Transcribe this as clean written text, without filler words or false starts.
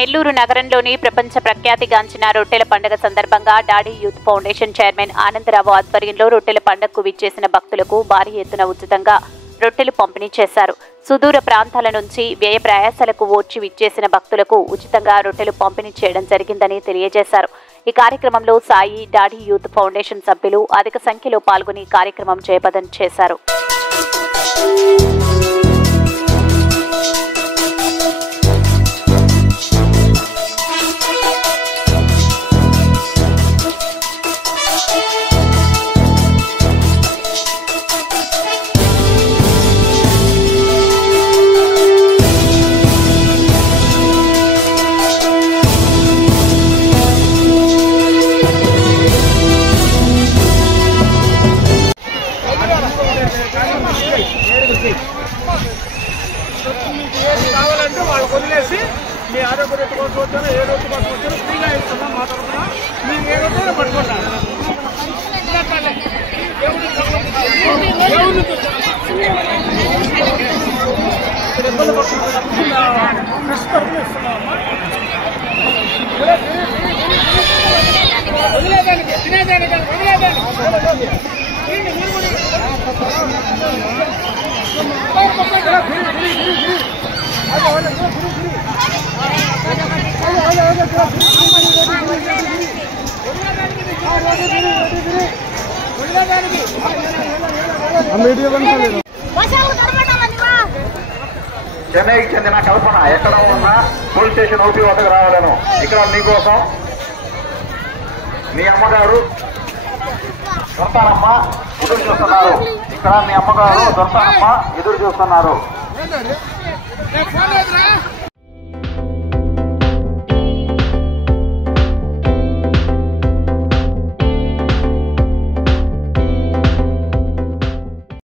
నెల్లూరు నగరంలోని ప్రపంచ ప్రఖ్యాతిగాంచిన రొట్టెల పండుగ సందర్భంగా daddy youth foundation chairman Anandarao ఆధ్వర్యంలో రొట్టెల పండుగకు విచ్చేసిన భక్తులకు భారీ ఎత్తున ఉచితంగా రొట్టెలు పంపిణీ చేశారు. సుదూర ప్రాంతాల నుంచి వ్యయ ప్రయాసాలకు ఓర్చి విచ్చేసిన భక్తులకు ఉచితంగా రొట్టెలు పంపిణీ చేయడం జరిగిందని తెలియజేశారు. ఈ కార్యక్రమంలో సాయి డాడీ యూత్ ఫౌండేషన్ సభ్యులు అధిక సంఖ్యలో పాల్గొని కార్యక్రమం జయప్రదం చేశారు. కావాలంటే వాళ్ళకి వదిలేసి మీ ఆరోగ్య రేటు కోసం వచ్చారో ఏ రోజు కోసం వచ్చారో ఫ్రీగా ఇస్తున్నాం. మాట్లాడుతున్నా మీరు ఏ రోజు పట్టుకుంటారు. ఇబ్బంది వదిలేదానికి తినేదానికి వదిలేదానికి చెన్నైకి చెందిన కల్పన ఎక్కడ ఉన్నా పోలీస్ స్టేషన్ ఓపీ వద్దకు రావాలను. ఇక్కడ మీకోసం మీ అమ్మగారు దొరతానమ్మ ఎదురు చూస్తున్నారు. ఇక్కడ మీ అమ్మగారు దొరతానమ్మ ఎదురు చూస్తున్నారు.